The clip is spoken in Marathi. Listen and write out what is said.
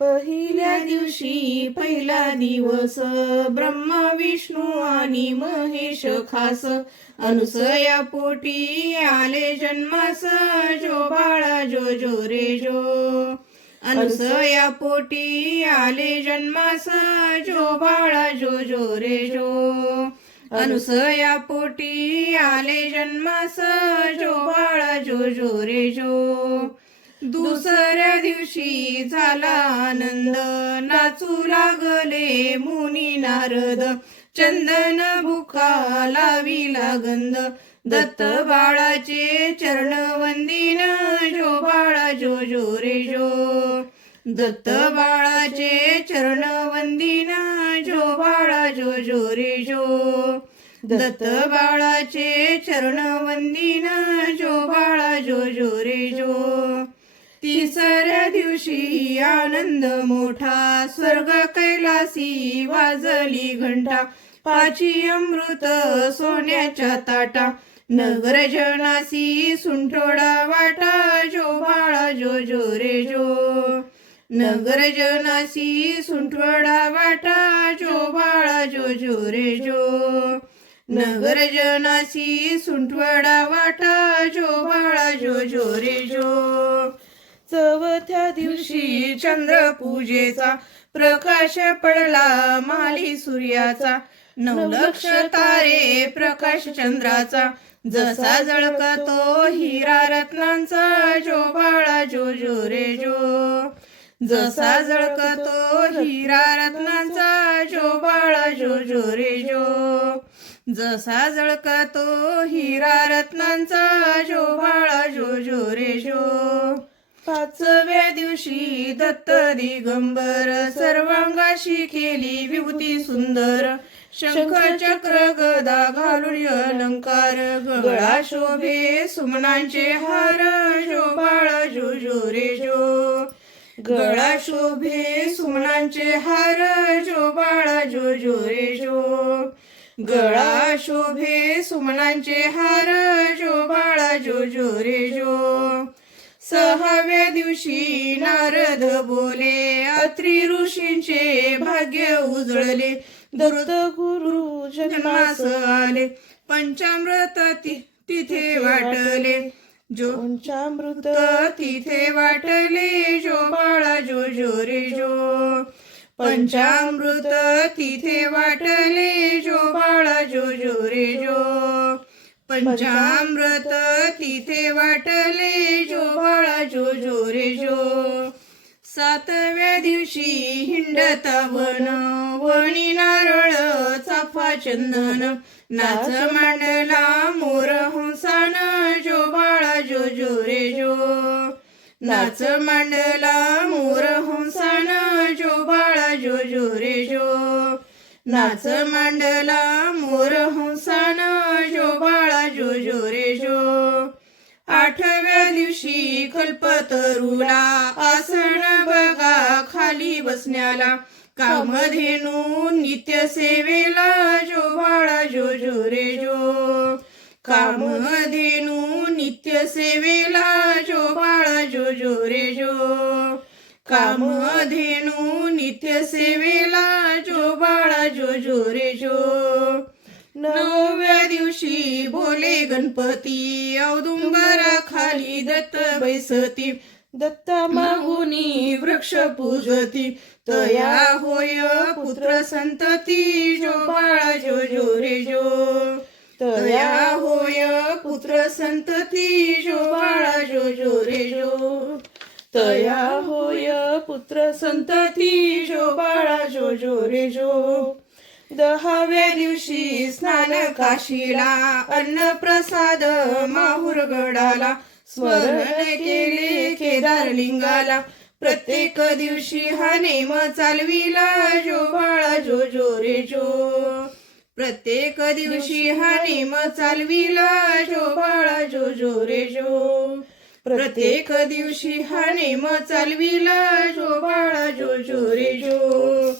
पहिल्या दिवशी पहिला दिवस ब्रह्मा विष्णू आणि महेश खास अनुसया पोटी आले जन्मास जो बाळा जो जो रे जो अनुसया पोटी आले जन्मास जो बाळा जो जो रे जो अनुसया पोटी आले जन्मास जो बाळा जो जो रे जो दुसऱ्या दिवशी झाला आनंद नाचू लागले मुनी नारद चंदन बुका लाविला गंध दत्त बाळाचे चरण वंदिन जो बाळा जो जो रे जो दत्त बाळाचे चरण वंदिन जो बाळा जो जो रे जो दत्त बाळाचे चरण वंदिन जो बाळा जो जो रे जो तिसऱ्या दिवशी आनंद मोठा स्वर्ग कैलासी वाजली घंटा पाची अमृत सोन्याच्या ताटा नगर जनासी सुंठोडा वाटा जो बाळा जो जो रे जो नगर जनासी सुंठोडा वाटा जो बाळा जो जो रे जो नगर जनासी सुंठवडा वाटा जो बाळा जो जो रे जो चौथ्या दिवशी चंद्र पूजेचा प्रकाश पडला माली सूर्याचा नवलक्ष तारे प्रकाश चंद्राचा जसा जळकतो हिरा रत्नांचा जो बाळा जो जो रे जो जसा जळकतो हिरा रत्नांचा जो बाळा जो जो रे जो जसा जळकतो हिरा रत्नांचा जो बाळा जो जो रे जो पाचव्या दिवशी दत्त दिगंबर सर्वांगाशी केली विभूती सुंदर शंख चक्र गदा घालून अलंकार गळा शोभे सुमनांचे हार जो बाळा जो जो रे जो गळा शोभे सुमनांचे हार जो बाळा जो जो रे जो गळा शोभे सुमनांचे हार जो बाळा जो जो रे जो सहाव्या दिवशी नारद बोले अत्री ऋषींचे भाग्य उजळले दत्त गुरु जन्मास आले पंचामृत तिथे वाटले जो पंचामृत तिथे वाटले जो बाळा जो जो रे जो पंचामृत तिथे वाटले जो बाळा जो जो रे जो पंचामृत तिथे वाटले जो बाळा जो जो रे जो सातव्या दिवशी हिंडत वन वणी नारळ चाफा चंदन नाच मांडला मोर हंसान जो बाळा जो जो रे जो नाच मांडला मोर हंसान जो बाळा जो जो रे जो नाच मांडला मोर हंसान जो बाळा जो जो रे जो आठव्या दिवशी कल्पतरूला आसन बघा खाली बसण्याला कामधेनू नित्य सेवेला जो बाळा जो जो रे जो कामधेनू नित्य सेवेला जो बाळा जो जो रे जो कामधेनू नित्य सेवेला जो बाळा जो जो रे जो नवव्या दिवशी बोले गणपती औदुंबरा खाली दत्त बैसती दत्ता मागुनी वृक्ष पूजती तया होय पुत्र संतती जो बाळा जो जो रे जो तया होय पुत्र संतती जो बाळा जो जो रे जो तया होय पुत्र संतती जो बाळा जो जो रे जो दहाव्या दिवशी स्नान काशीला अन्न प्रसाद माहुरगडाला स्मरण केले केदार लिंगाला प्रत्येक दिवशी हा नेम चालविला जो बाळा जो जो रे जो प्रत्येक दिवशी हा नेम चालविला जो बाळा जो जो रे जो प्रत्येक दिवशी हा नेम चालविला जो बाळा जो जो रे जो